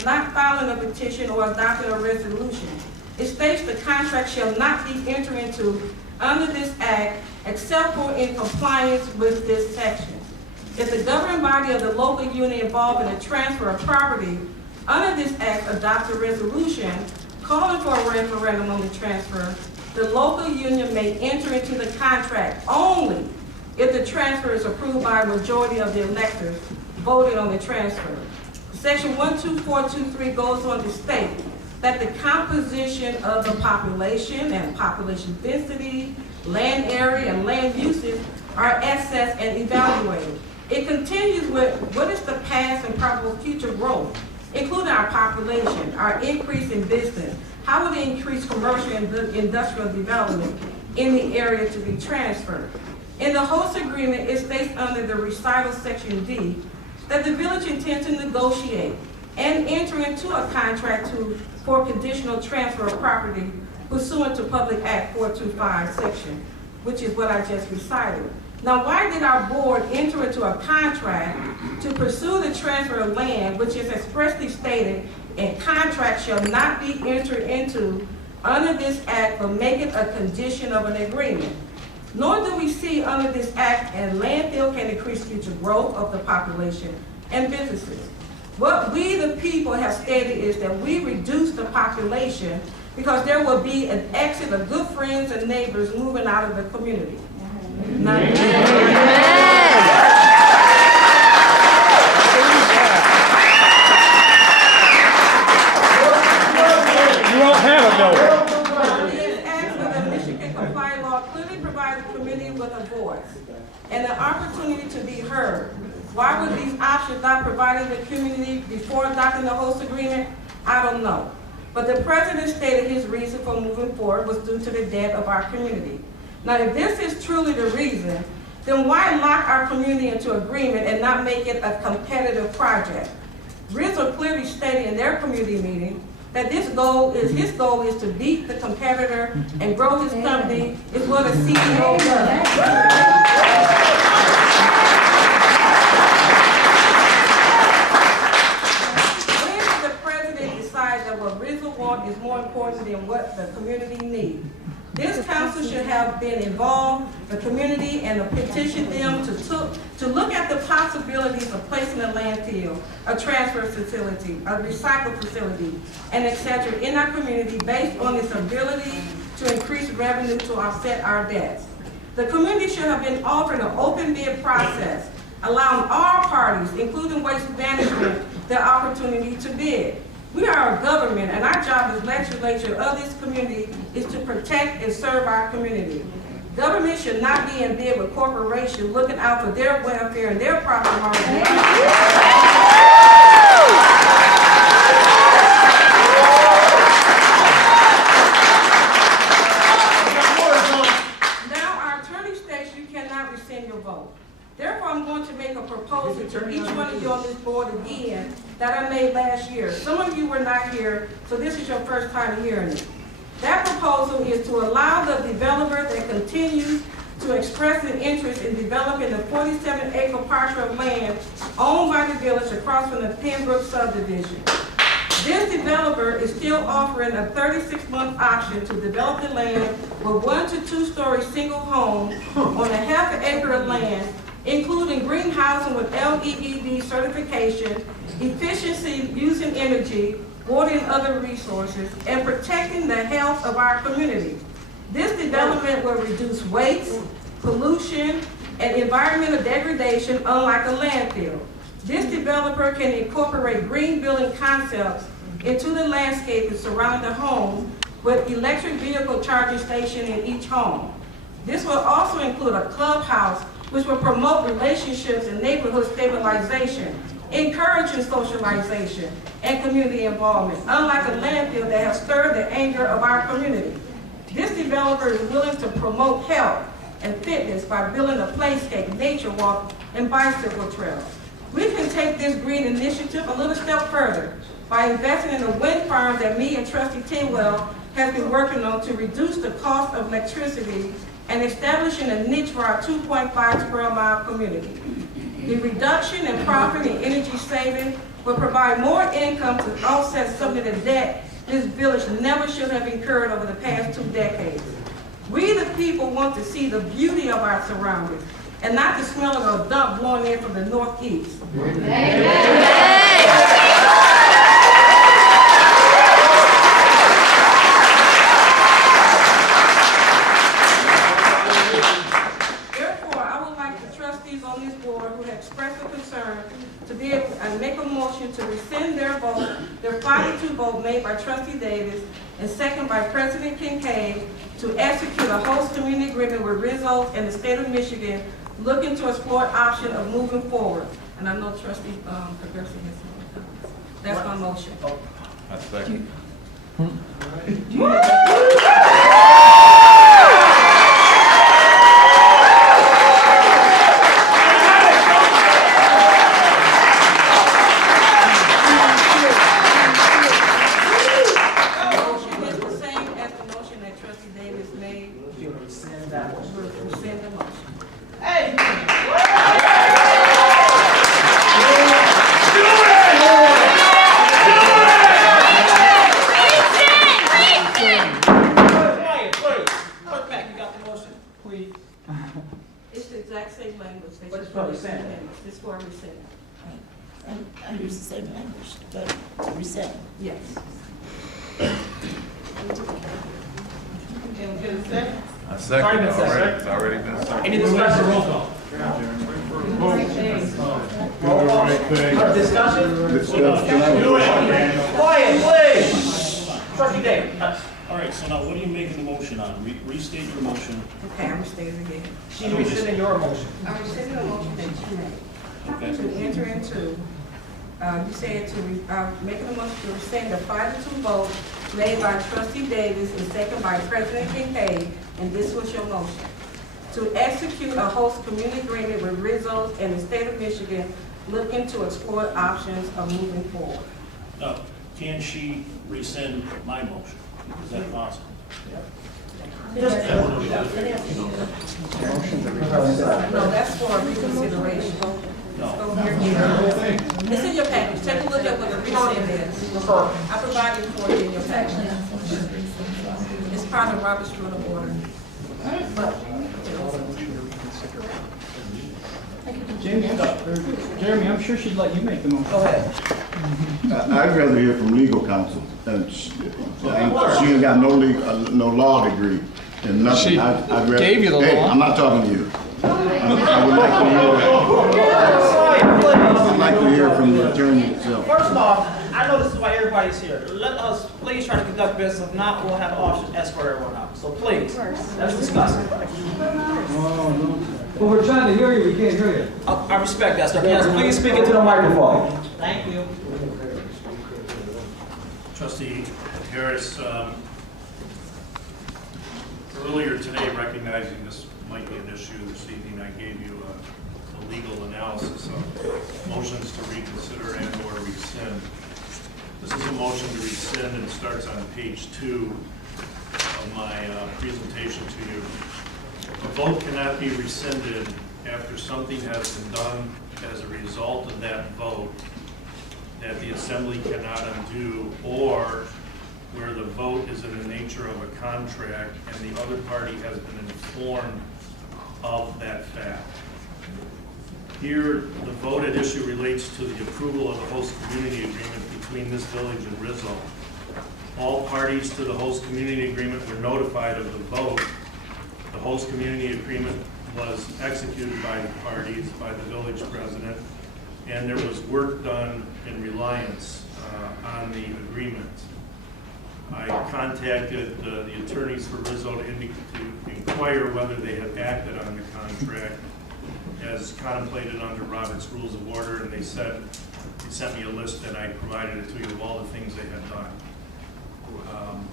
for not filing a petition or adopting a resolution. It states the contract shall not be entered into under this act except for in compliance with this section. If the governing body of the local unit involved in the transfer of property under this act adopts a resolution calling for a referendum on the transfer, the local union may enter into the contract only if the transfer is approved by a majority of the electors voting on the transfer. Section 12423 goes on to state that the composition of the population and population density, land area, and land uses are assessed and evaluated. It continues with what is the past and probable future growth, including our population, our increase in business, how will it increase commercial and industrial development in the area to be transferred. In the host agreement, it states under the recital section D that the village intends to negotiate and enter into a contract for conditional transfer of property pursuant to Public Act 425 section, which is what I just recited. Now, why did our board enter into a contract to pursue the transfer of land, which is expressly stated, and contract shall not be entered into under this act but make it a condition of an agreement? Nor do we see under this act a landfill can increase future growth of the population and businesses. What we, the people, have stated is that we reduce the population because there will be an exit of good friends and neighbors moving out of the community. Now, You don't have a no. These acts of the Michigan Compliant Law clearly provide the community with a voice and an opportunity to be heard. Why were these options not provided to the community before adopting the host agreement? I don't know. But the president stated his reason for moving forward was due to the debt of our community. Now, if this is truly the reason, then why lock our community into agreement and not make it a competitive project? Rizzo clearly stated in their community meeting that his goal is to beat the competitor and grow his company, is what a CEO does. What Rizzo wants is more important than what the community needs. This council should have been involved, the community, and petition them to look at the possibilities of placing a landfill, a transfer facility, a recycle facility, and etc. in our community based on its ability to increase revenue to offset our debts. The community should have been offered an open bid process, allowing all parties, including Waste Management, the opportunity to bid. We are a government, and our job as legislature of this community is to protect and serve our community. Government should not be in bed with corporations looking out for their welfare and their profit margin. Now, our attorney states you cannot rescind your vote. Therefore, I'm going to make a proposal to each one of you on this board again that I made last year. Some of you were not here, so this is your first time hearing it. That proposal is to allow the developer that continues to express an interest in developing the 47-acre parcel of land owned by the village across from the Pembroke subdivision. This developer is still offering a 36-month option to develop the land with 1 to 2 story single home on a half acre of land, including greenhousing with LEED certification, efficiency using energy, water and other resources, and protecting the health of our community. This development will reduce waste, pollution, and environmental degradation, unlike a landfill. This developer can incorporate green building concepts into the landscape surrounding the home with electric vehicle charging station in each home. This will also include a clubhouse which will promote relationships and neighborhood stabilization, encouraging socialization and community involvement, unlike a landfill that has stirred the anger of our community. This developer is willing to promote health and fitness by building a playscape, nature walk, and bicycle trails. We can take this green initiative a little step further by investing in a wind farm that me and Trustee Tidwell has been working on to reduce the cost of electricity and establishing a niche for our 2.5 square mile community. The reduction in profit and energy saving will provide more income to offset some of the debt this village never should have incurred over the past 2 decades. We the people want to see the beauty of our surroundings and not the smell of a dump blowing in from the northeast. Therefore, I would like the trustees on this board who have expressed a concern to be able to make a motion to rescind their vote, their 5-2 vote made by Trustee Davis and second by President Kincaid to execute a host community agreement with Rizzo and the state of Michigan looking to explore option of moving forward. And I know Trustee Perversi has some comments. That's my motion. I second. It's the exact same language. They What's just for put rescind? It's for rescind. I use the same language, but rescind. Yes. Can we get a second? I second. Already been seconded. It's already been seconded. Any discussion? Roll call. Discussion? Quiet, please. Trustee Davis. All right, so now what are you making the motion on? Restate your motion. Okay, I'm gonna state it again. She's rescinding your motion. I'm rescinding the motion that you made. Okay. To enter into, you said to, making a motion to rescind the 5-2 vote made by Trustee Davis and second by President Kincaid, and this was your motion. To execute a host community agreement with Rizzo and the state of Michigan, looking to explore options of moving forward. Now, can she rescind my motion? Is that possible? No, that's for reconsideration. No. It's in your package. Take a look at what the rescind is. I provided for you in your package. It's part of Robert's Rule of Order. Jeremy, I'm sure she'd let you make the motion. Go ahead. I'd rather hear from legal counsel. She ain't got no law degree and nothing. She I'd rather- gave you the Hey, law. I'm not talking to you. I would like to hear from the attorney itself. First off, I know this is why everybody's here. Let us please try to conduct business. If not, we'll have an option to escort everyone out. So please, let's discuss it. Well, we're trying to hear you, we can't hear you. I respect that, sir. Yes, please speak into the microphone. Thank you. Trustee Harris, earlier today, recognizing this might be an issue this evening, I gave you a legal analysis of motions to reconsider and or rescind. This is a motion to rescind and starts on page 2 of my presentation to you. A vote cannot be rescinded after something has been done as a result of that vote that the assembly cannot undo, or where the vote is in the nature of a contract and the other party has been informed of that fact. Here, the vote at issue relates to the approval of the host community agreement between this village and Rizzo. All parties to the host community agreement were notified of the vote. The host community agreement was executed by the parties, by the village president, and there was work done in reliance on the agreement. I contacted the attorneys for Rizzo to inquire whether they had acted on the contract as contemplated under Robert's Rules of Order, and they said, they sent me a list and I provided it to you of all the things they had done.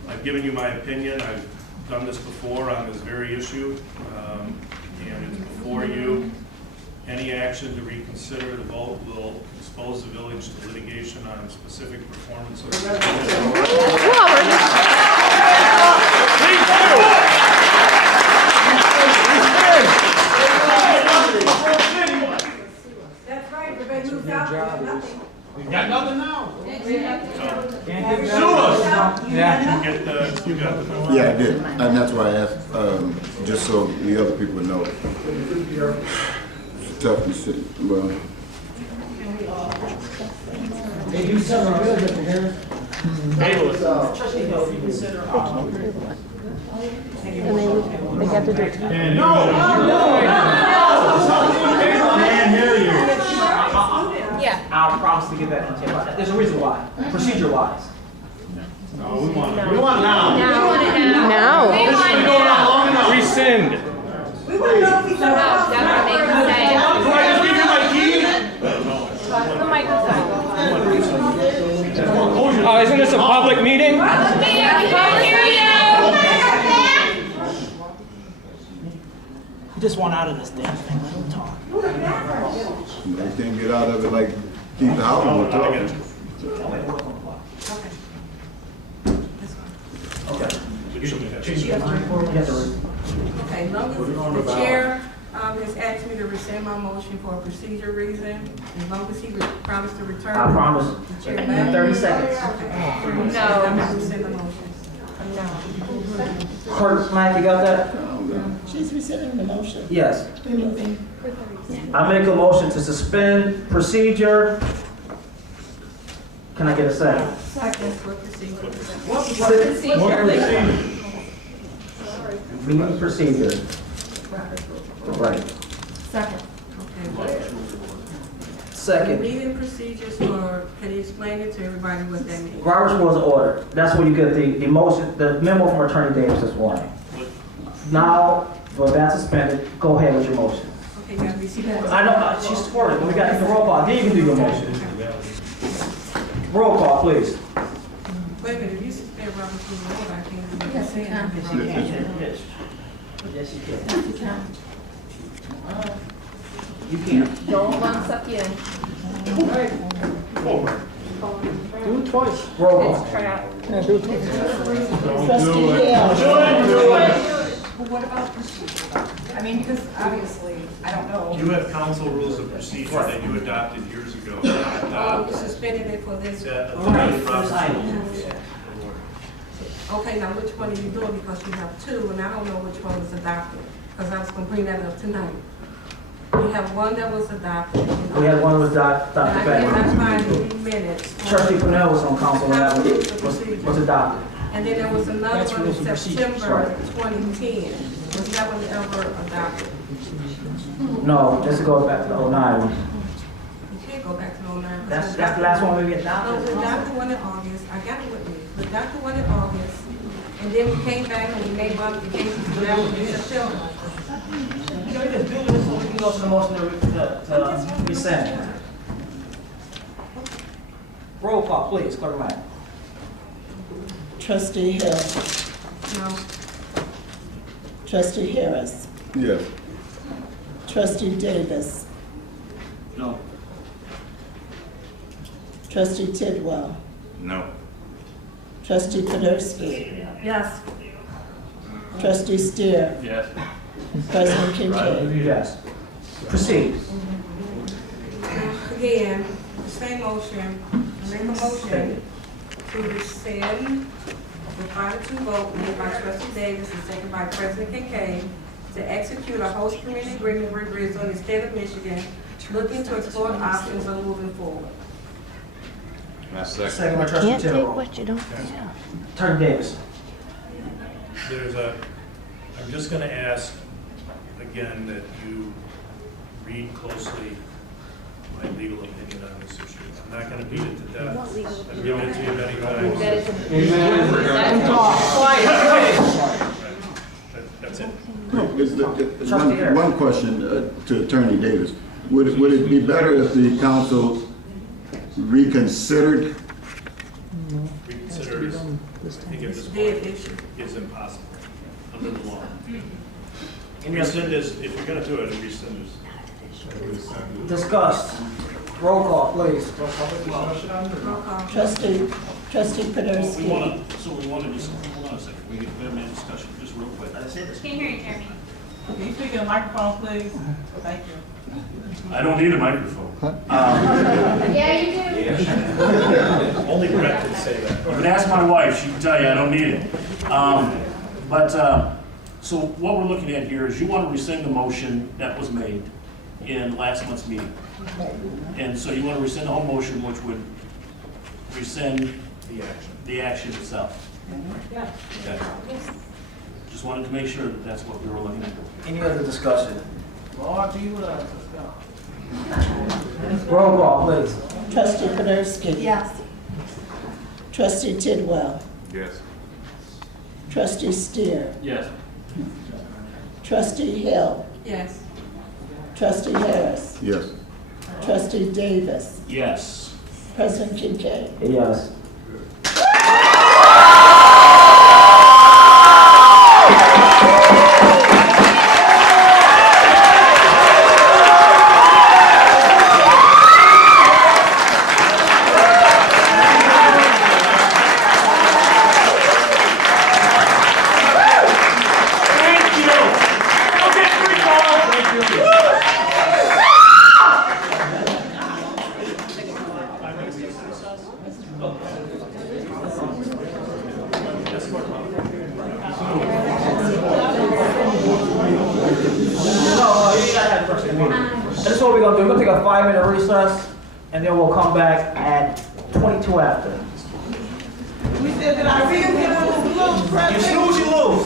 I've given you my opinion. I've done this before on this very issue, and it's before you. Any action to reconsider the vote will expose the village to litigation on specific performance of the That's right, everybody moves out. Got nothing Yeah. You got the. Yeah, I did, and that's why I asked, just so the other people know. It's tough to sit, well, They do something good at the hearing. Trustee Hill, if you consider, And then they have to do it. Yeah. I'll promise to get back to you about that. There's a reason why, procedure wise. We want now. No. Rescind. Oh, isn't this a public meeting? You just want out of this damn thing, let him talk. they can't get out of it like Keith Howard was talking. Okay, long as the chair has asked me to rescind my motion for a procedure reason, as long as he promised to return. I promise, the chair in back. 30 seconds. No. I rescind the motion. Clerk, Mike, you got that? She's rescinding the motion. Yes. Removing. I make a motion to suspend procedure. Can I get a second? What procedure? We need procedure. Right. Okay. Second, Meeting procedures, or can you explain it to everybody what that means? Robert's Rules of Order. That's where you get the motion, the memo from Attorney Davis this morning. Now, with that suspended, go ahead with your motion. Okay, you gotta be seated. I know, she's squirting, but we got to roll call. Then you can do your motion. Roll call, please. Wait a minute, if you suspend Robert's Rules of Order, I can't do what you're saying. Yes, you can. You can't. Don't bounce up in. Do it twice. Roll call. Try out. Yeah, do it twice. Trustee Hill. But what about procedure? I mean, because obviously, I don't know. You have council rules of procedure that you adopted years ago. Oh, suspending it for this. That Right, adopted first item. Robert's rules. Okay, now which one are you doing? Because you have two, and I don't know which one was adopted, because I was gonna bring that up tonight. You have one that was adopted. We had one with Dr. And I cannot Beck. find any minutes. Trustee Purnell was on council when that was adopted. And then there was another That's one in rules and procedures. September 2010. Was that one ever adopted? No, this goes back to the 09 one. You can't go back to the 09. That's the last one we No, adopted. we adopted one in August. I got it with me. We adopted one in August. And then we came back and we made modifications to that one in September. You know, we just do this so we can go to the motion to rescind. Roll call, please, Clerk Wright. Trustee Hill. No. Trustee Harris. Yes. Trustee Davis. No. Trustee Tidwell. No. Trustee Poderski. Yes. Trustee Steer. Yes. President Kincaid. Yes. Proceed. Again, the same motion. I make a motion to rescind the 5-2 vote made by Trustee Davis and second by President Kincaid to execute a host community agreement with Rizzo in the state of Michigan, looking to explore options on moving forward. That's second. Second by Trustee Can't take Tidwell. what you don't have. Attorney Davis. I'm just gonna ask again that you read closely my legal opinion on this issue. I'm not gonna beat it to death. I've given it to you many times. That's it. One question to Attorney Davis. Would it be better if the council reconsidered? Reconsider is, I think at this Dead point, issue. is impossible under the law. Rescind is, if you're gonna do it, rescind is. Discussed. Roll call, please. Roll call. Trustee We Poderski. wanna, so we wanna just, hold on a second, we have a discussion, just real quick. Can't hear you, Jeremy. Can you speak in the microphone, please? Thank you. I don't need a microphone. Yeah, you do. Only Brett can say that. You can ask my wife, she can tell you I don't need it. So what we're looking at here is you want to rescind the motion that was made in last month's meeting. And so you want to rescind the whole motion, which would rescind the action itself. Okay. Just wanted to make sure that that's what we were looking at. Any other discussion? Lord, be with us. Let's go. Roll call, please. Trustee Poderski. Yes. Trustee Tidwell. Yes. Trustee Steer. Yes. Trustee Hill. Yes. Trustee Harris. Yes. Trustee Davis. Yes. President Kincaid. Yes. This is what we're gonna do. We're gonna take a 5-minute recess, and then we'll come back at 22 after. We still did our reading. You snooze, you lose.